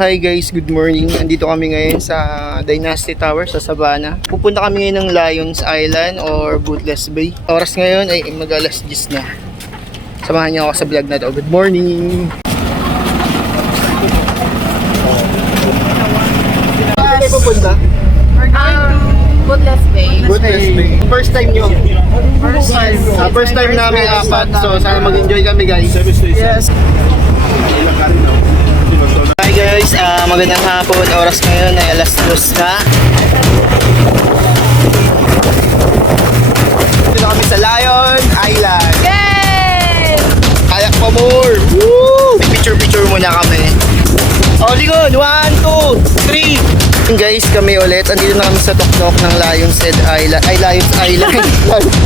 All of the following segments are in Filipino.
Hi guys, good morning. Andito kami ngayon sa Dynasty Tower sa Sabana. Pupunta kami ngayon ng Lions Island or Bootless Bay. Oras ngayon ay mag-alas 10 na. Samahan niyo ako sa vlog na to. Good morning! Saan kayo pupunta? Bootless Bay. Bootless Bay. First time nyo? First First time namin apat. So sana mag-enjoy kami guys. Yes! Hi guys, magandang hapon. Oras ngayon ay alas 2 na. Dito kami sa Lion Island. Yay! Kayak pa more. Woo! Picture muna kami. O, likod. 1, 2, 3. Guys, kami ulit. Andito na kami sa tuktok ng Lions Island. Ay, Lions Island.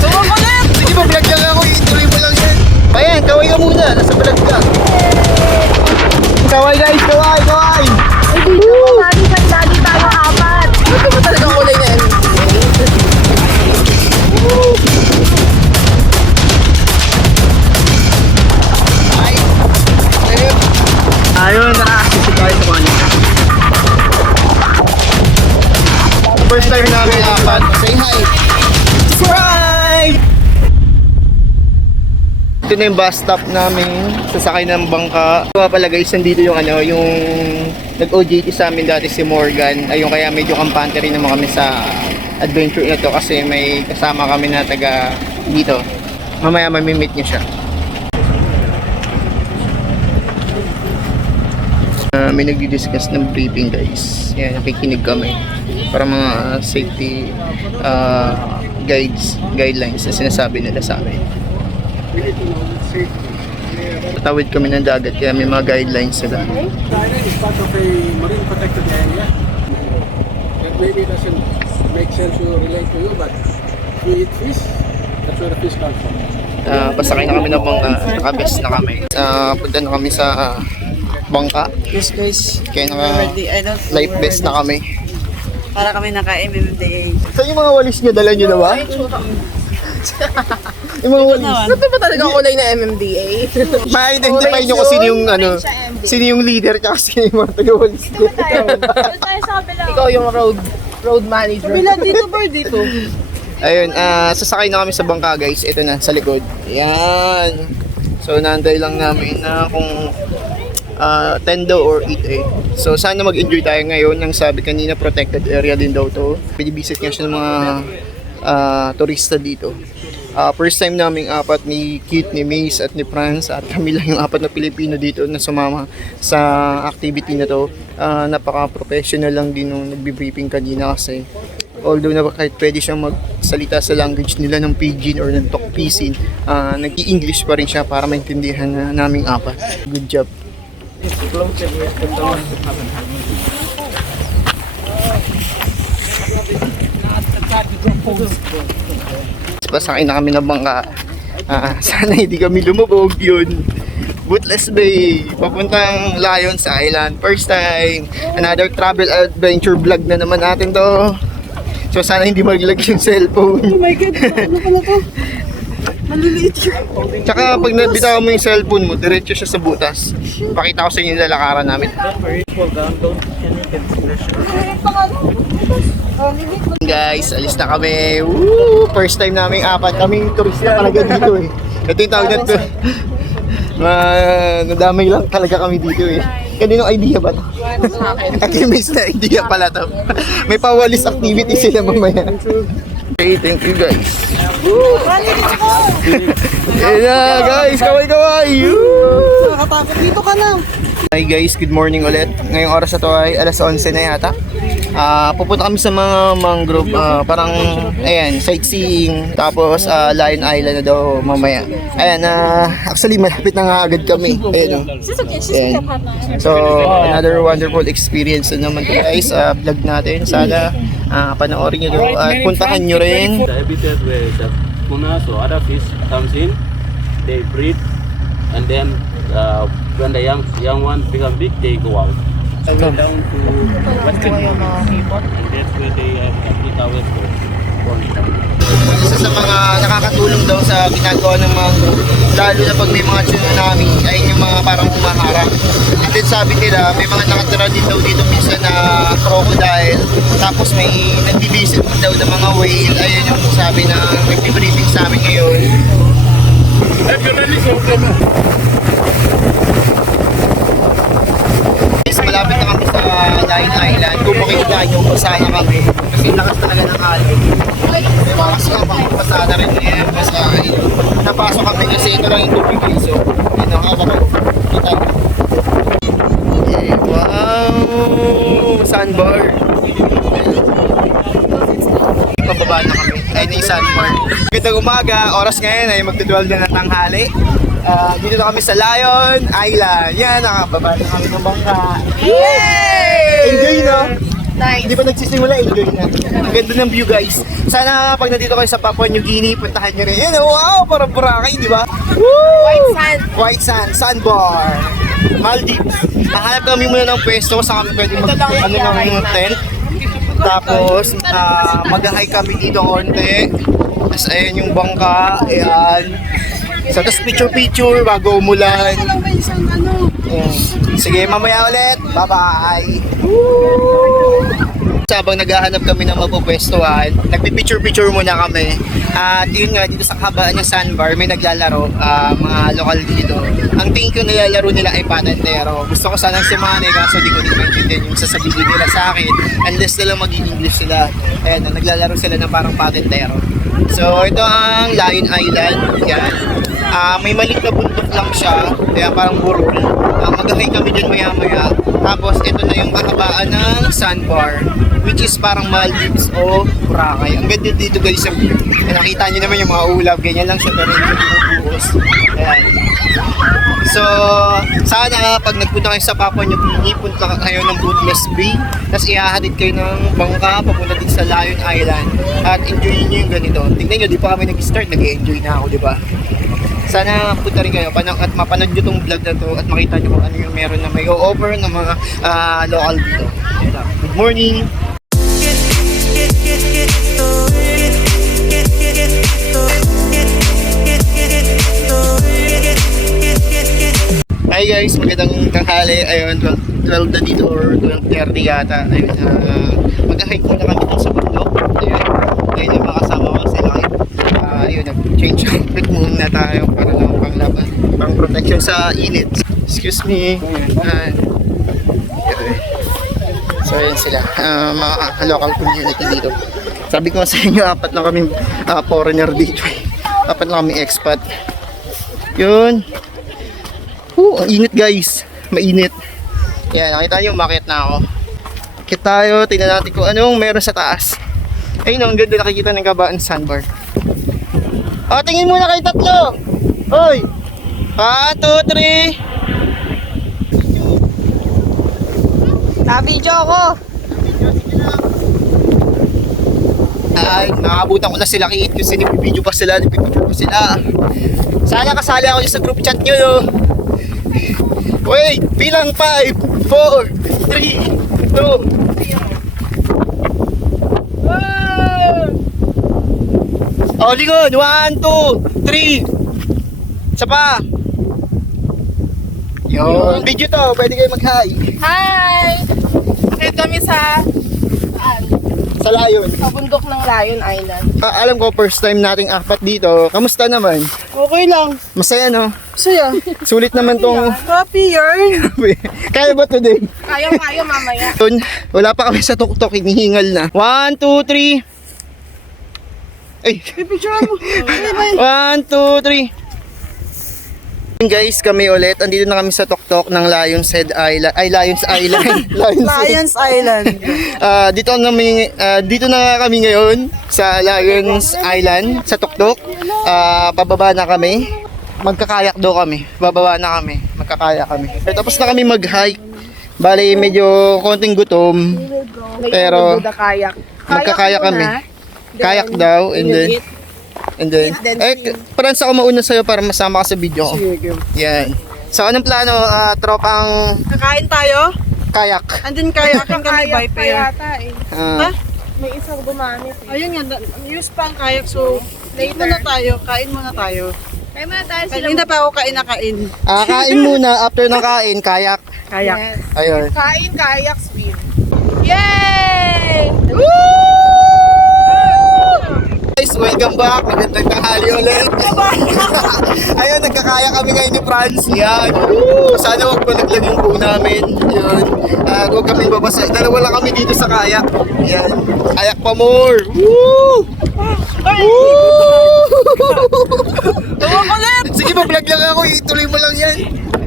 Tuwag ulit! Sige pa, vlog lang ako. Ituloy mo lang yan. Ayan, kaway ka muna. Nasa vlog ka. Kaway guys, kaway! Ay, dito ko lagi tayo apat. Ito ba talagang kulay na Ayun, nakakasisi tayo sa kanya. First time namin apat. Say hi! Subscribe! Ito na yung bus stop namin. Sasakay ng bangka. Kaya pala guys, nandito yung yung nag-OJT sa amin dati si Morgan. Ayun, kaya medyo kampante rin naman kami sa adventure na to kasi may kasama kami na taga dito. Mamaya mamimit niya siya. May nagdi-discuss ng briefing guys. Yan, nakikinig kami para mga safety guidelines na sinasabi nila sa amin. Tatawid kami ng dagat kaya may mga guidelines sila. Island is part of a marine protected area. That maybe doesn't make sense to relate to you, but we eat fish. That's where the fish comes from. Pasakay na kami ng bangka. Nakabest na kami. Punta na kami sa bangka. Yes guys, Kaya life vest na kami. para kami naka-MMDA. Saan yung mga walis nyo? Dala nyo na ba? Yung mga walis. Ito ba talagang kulay na MMDA? Ma-identify nyo kung sino yung leader tsaka sino yung mga taga-walis nyo. Ikaw yung road manager. Bilang dito ba dito? Ayun, sasakay na kami sa bangka guys. Ito na, sa likod. Yan. So, naantay lang namin na kung tendo or eat eh. So, sana mag-enjoy tayo ngayon. Nang sabi kanina, protected area din daw to. Pwede-visit nga siya ng mga turista dito. First time naming apat ni Cute, ni Mace at ni Franz at kami lang yung apat na Pilipino dito na sumama sa activity na to. Napaka-professional lang din nung nagbi-briefing kanina kasi although na kahit pwede siyang magsalita sa language nila ng Pidgin or ng Tokpisin, nag-i-English pa rin siya para maintindihan na naming apat. Good job. Pasakay na kami ng bangka. Sana hindi kami lumubog yun. Bootless Bay, papuntang Lions Island. First time. Another travel adventure vlog na naman natin to. So sana hindi maglag yung cellphone. Oh my god, ano pala to? Maliliit yun. Tsaka pag nabitaw mo yung cellphone mo, diretso siya sa butas. Pakita ko sa inyo yung lalakaran namin. Guys, alis na kami. Woo! First time namin apat. Kaming turista talaga dito eh. Ito yung tawag natin. Nadamay lang talaga kami dito eh. Kaninong idea ba ito? Akimis na idea pala to. May pawalis activity sila mamaya. Okay, thank you guys. Woo! Yeah, guys, kaway-kaway! Nakatakot dito ka na. Hi guys, good morning ulit. Ngayong oras na to ay alas 11 na yata. Pupunta kami sa mga mangrove, parang ayan, sightseeing, tapos Lion Island na daw mamaya. Ayan, actually malapit na nga agad kami. Ayan, ayan. So, another wonderful experience na naman to guys, vlog natin. Sana panoorin nyo doon at puntahan nyo rin. The habitat where the tunas or other fish comes in, they breed, and then when the young ones become big, they go out. They go down to Western and that's where they complete our work. point down. Isa sa mga nakakatulong daw sa ginagawa ng mga group, lalo na pag may mga tsunami, ay yung mga parang humaharap. And then sabi nila, may mga nakatira din daw dito minsan na crocodile, tapos may nagbibisit daw ng mga whale. Ayun yung sabi na nagbibriefing sa amin ngayon. Guys, malapit na kami sa Lion Island. Kung makikita nyo, pasana kami. Kasi lakas talaga ng alon. Kasi nga pang pasana rin ngayon. Basta napasok kami kasi ito lang yung tubig guys. So, yun ang hawak ko. Kita nyo. Okay, wow! Sandbar! Pababa na kami. Ay, na yung sandbar. Magandang umaga. Oras ngayon ay magto-12 na ng tanghali. Dito na kami sa Lion Island. Yan, nakababa na kami ng bangka. Yay! Enjoy, no? Nice. Hindi pa nagsisimula, enjoy na. Ang ganda ng view, guys. Sana pag nandito kayo sa Papua New Guinea, puntahan nyo rin. Yan, wow! Parang Boracay, di ba? Woo! White sand. White sand, sandbar. Maldives. Nahanap kami muna ng pwesto sa kami pwede ng tent. Tapos, mag-hike kami dito konti. Tapos, ayan yung bangka. Ayan. So, tapos picture-picture bago umulan. Ayan. Sige, mamaya ulit. Bye-bye. Habang naghahanap kami ng mapupwestuhan, nagpipicture-picture muna kami. At yun nga, dito sa kabaan ng sandbar, may naglalaro, mga lokal dito. Ang tingin ko nilalaro nila ay patentero. Gusto ko sanang sumali, kaso di ko din maintindihan yung sasabihin nila sa akin. Unless nila mag-English sila. Ayan, naglalaro sila ng parang patentero. So, ito ang Lion Island. Yan. May maliit na bundok lang siya, kaya parang burol. Mag-hike kami din maya-maya. Tapos, ito na yung kahabaan ng sandbar, which is parang Maldives o Boracay. Ang ganda dito guys ang view. Nakita nyo naman yung mga ulap, ganyan lang siya pero hindi binubuhos. Ayan. So, sana pag nagpunta kayo sa Papua New Guinea, punta kayo ng Bootless Bay, tapos ihahatid kayo ng bangka papunta din sa Lion Island at enjoy nyo yung ganito. Tingnan nyo, di pa kami nag-start, nag-enjoy na ako, di ba? Sana punta rin kayo at mapanood nyo tong vlog na to at makita nyo kung ano yung meron na may offer ng mga local dito. Good morning! Hi guys, magandang tanghali. Ayun, 12 na dito or 12:30 yata. Ayun, mag-hike muna kami dun sa bundok. Ayun yung mga kasama ko sa live. Ayun, nag-change outfit muna tayo para lang panglaban, pang protection sa init. Excuse me. So ayun sila, mga local community dito. Sabi ko sa inyo, apat lang kami foreigner dito. Apat lang kami expat. Yun. Ang init guys. Mainit. Yan, nakita nyo, umakyat na ako. Akit tayo, tingnan natin kung anong meron sa taas. Ayun, ang ganda nakikita ng kabaan sandbar. O, tingin muna kayo tatlo. Hoy! 1, 2, 3. Na-video ako. Ay, nakabutan ko na sila kiit kasi nipipideo pa sila, Sana kasali ako sa group chat nyo, no? Wait, bilang 5, 4, 3, 2. Oh, lingon! 1, 2, 3. Isa pa. Yun, video to, pwede kayo mag-hi. Hi! Nakita kami sa Sa Lion. sa bundok ng Lion Island. Alam ko, first time nating apat dito. Kamusta naman? Okay lang. Masaya, no? Saya. Sulit naman tong... Happy yarn. Kaya ba today? Kaya mamaya. Yun, wala pa kami sa tuktok, hinihingal na. 1, 2, 3. Ay, Pipicture mo. 1, 2, 3. Guys, kami ulit. Andito na kami sa tuktok ng Lions Head Island. Ay, Lions Island. Lions Island. Dito na nga kami ngayon sa Lions Island, sa tuktok. Pababa na kami. Magkakayak daw kami. Bababa na kami. Magkakayak kami. Tapos na kami mag-hike. Bali, medyo konting gutom. Pero, kayak. magkakayak kami. Kayak daw. And then, parang sa ako mauna sa'yo para masama ka sa video ko. Yan. So, anong plano? Tropang Kakain tayo. kayak. Andun kayo akin kami by pair. Yata eh. May isang gumamit eh. Ayun nga, use pa ang kayak. So, late muna tayo. Kain muna tayo. Kaya muna tayo sila. Kanina pa ako kain na kain. Kain muna, after ng kain, kayak. Kayak. Yes. Ayun. Kain, kayak, swim. Yay! Guys, welcome back. Magandang tanghali ulit. Ayun, nagkakaya kami ngayon ni Franz. Yan. Sana huwag malaglag yung po namin. Yun. At huwag kami babasa. Dalawa lang kami dito sa kayak. Yan. Kayak pa more. Woo! Sige, mag-vlog lang ako. Ituloy mo lang yan.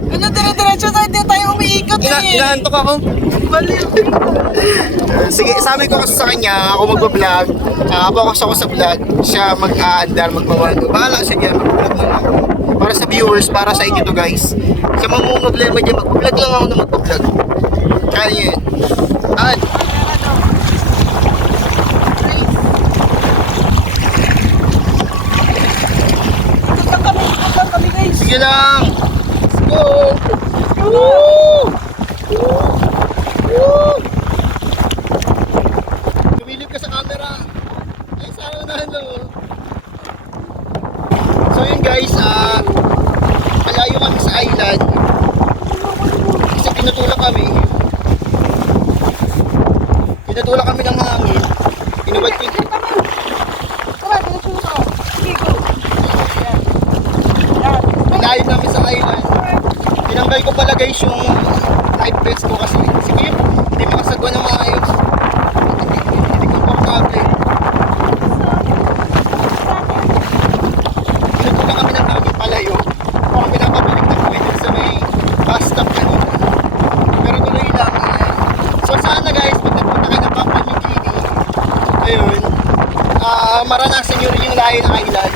Ano, dire-diretso tayo. Hindi tayo umiikot Inaantok ako. Sige, sabi ko kasi sa kanya, ako magbablog. Focus ako sa vlog. Siya mag-aandar, magmamando. Bahala siya dyan, mag-vlog lang ako. Para sa viewers, para sa inyo to guys. Siya mamumblema dyan, mag-vlog lang ako na mag-vlog. Kaya niya yun. At, sige lang. Let's go. Woo! Woo! Tumilip ka sa camera. Ay, sa unahan lang oh. So yun guys, malayo kami sa island. Kasi tinutulak kami. Tinutulak kami ng hangin. Inubad ko yung... Layo namin sa island. Tinanggal ko pala guys yung life vest ko kasi sige, hindi makasagwa ng maayos. Hindi komportable. Pinagpula kami ng hangin palayo. Ako kami nakabalik na kami dun sa may bus stop kanina. Pero tuloy lang. So sana guys, pag nagpunta kayo ng Papua New Guinea, ayun, maranasan nyo rin yung layo ng island.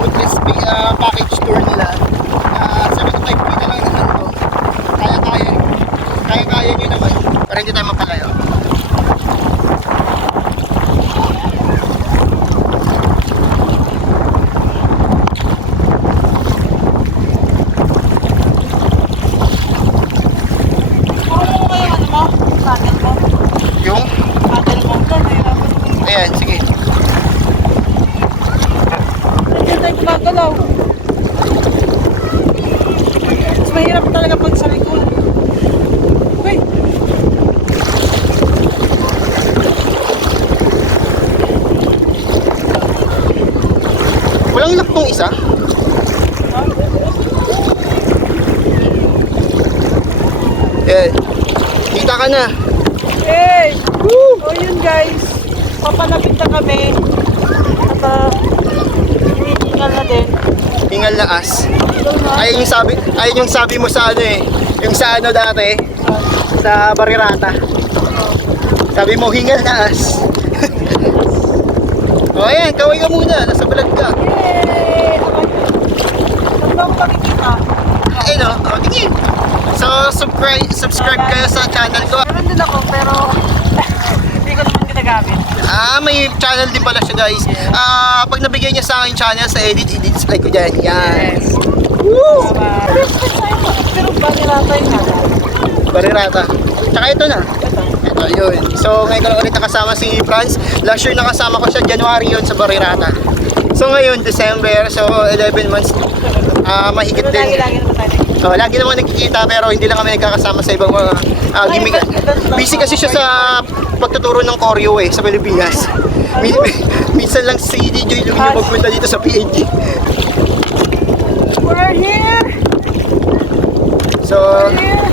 With this package tour nila. 75k na lang naman to. Kaya-kaya nyo naman. Para hindi tayo mapalayo. Yung? Ayan, sige. Hindi tayo gumagalaw. Mas mahirap talaga pag sa likod. Uy! Walang lock tong isa? Ayan. Kita ka na. Hey! Woo! O yun guys. Papalapit na kami. At hinihingal na din. Hingal na as. Ayun yung sabi mo sa ano eh. Yung sa ano dati. Sa Barirata. Sabi mo hingal na as. O ayan, kaway ka muna. Nasa vlog ka. Yay! Saan ba ako makikita? Ayun o, tingin. So subscribe kayo sa channel ko. Meron din ako pero hindi ko naman ginagamit. May channel din pala siya guys. Pag nabigay niya sa akin channel sa i-display ko dyan. Yan. Woo! Pero ba nilata yung nada? Barirata. Tsaka ito na. Ito, yun. So ngayon ko lang ulit nakasama si Franz. Last year nakasama ko siya January yun sa Barirata. So ngayon December, so 11 months. Mahigit Pero din. lagi naman tayo. Lagi naman nagkikita pero hindi lang kami nagkakasama sa ibang mga gimmick. Busy kasi siya sa pagtuturo ng choreo eh, sa Pilipinas. Minsan lang si DJ Lumi magpunta dito sa PNG. We're here! So, We're here!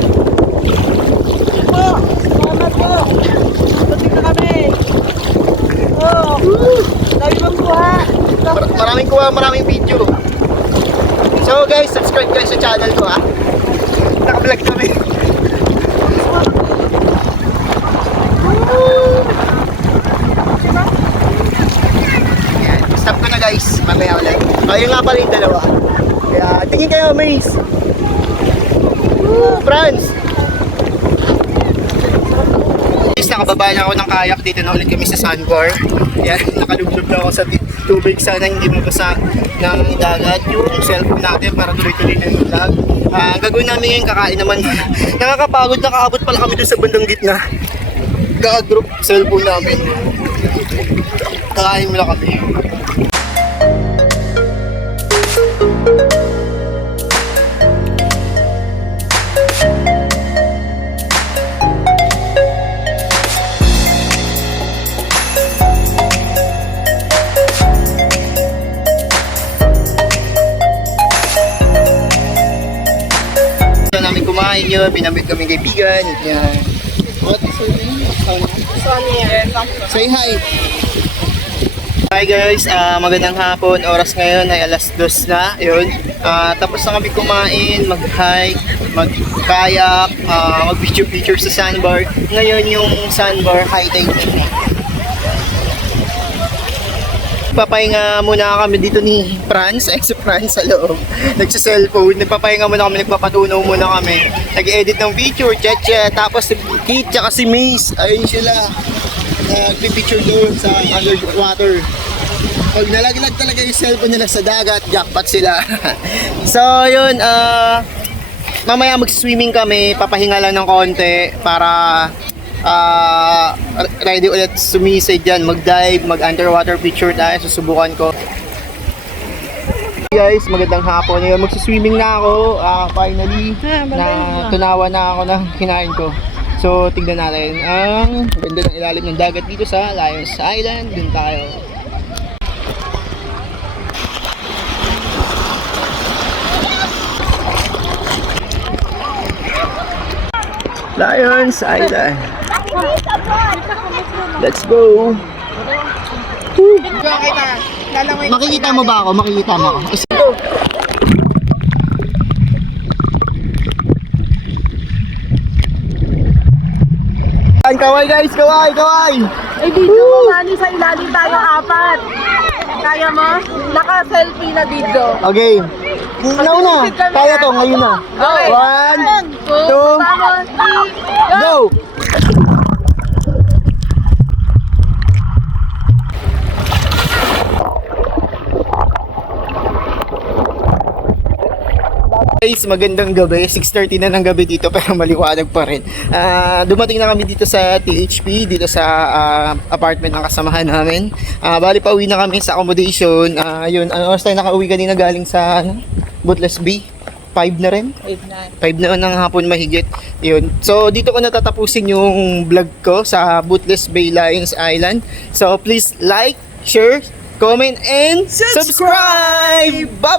Po! Salamat po! Dating na kami! Oh! Dami bang buha! maraming kuha, maraming video. So guys, subscribe kayo sa channel ko ha. Naka-vlog kami. Stop ko na guys, mamaya ulit. Ayun nga pala yung dalawa. Kaya tingin kayo, Mace. Woo, Franz. Nakababa na ako ng kayak dito na ulit kami sa sandbar. Yan, nakalublob na ako sa tubig. Sana hindi mabasa ng dagat yung cellphone natin para tuloy-tuloy na yung vlog. Gagawin namin ngayon, kakain naman. Nakakapagod, nakaabot pala kami doon sa bandang gitna. Gag-group cellphone namin. Kakain mo na kami. Namin kumain yun, binamit kami kaibigan. Yan. What is your name? Sonia. Say hi. Hi guys, magandang hapon. Oras ngayon ay alas 2 na. Yun. Tapos na kami kumain, mag-hike, mag-kayak, mag-picture sa sandbar. Ngayon yung sandbar high tide na. Papahinga muna kami dito ni Franz, si Franz sa loob. Nagsa-cellphone, nagpapahinga muna kami, nagpapatunaw muna kami. Nag-edit ng picture, chat. Tapos si Kate, tsaka si Mace, ayun sila. Nagpipicture doon sa underwater. Pag nalaglag talaga yung cellphone nila sa dagat, jackpot sila. So yun, mamaya mag-swimming kami, papahinga lang ng konti para ready ulit sumisid dyan, mag-dive, mag-underwater picture tayo, susubukan ko. Guys, magandang hapon. Ngayon, magsiswimming na ako, finally, na tunawa na ako ng kinain ko. So, tignan natin ang ganda ng ilalim ng dagat dito sa Lions Island. Dun tayo. Lions Island. Let's go. Makikita mo ba ako? Makikita mo ako. Kaway guys, kaway! Ay, video mo, Manny, sa ilalim tayo apat. Kaya mo? Naka-selfie na video. Okay. Nauna. Kaya to, ngayon na. Okay. 1, 2, Vamos, go! Guys, magandang gabi. 6:30 na ng gabi dito pero maliwanag pa rin. Dumating na kami dito sa THP, dito sa apartment ng kasamahan namin. Bali pa uwi na kami sa accommodation. Yun, oras tayo nakauwi kanina galing sa Bootless Bay. 5 na rin. 5 na ng hapon mahigit. Yun. So, dito ko natatapusin yung vlog ko sa Bootless Bay, Lions Island. So, please like, share, comment, and subscribe! Bye!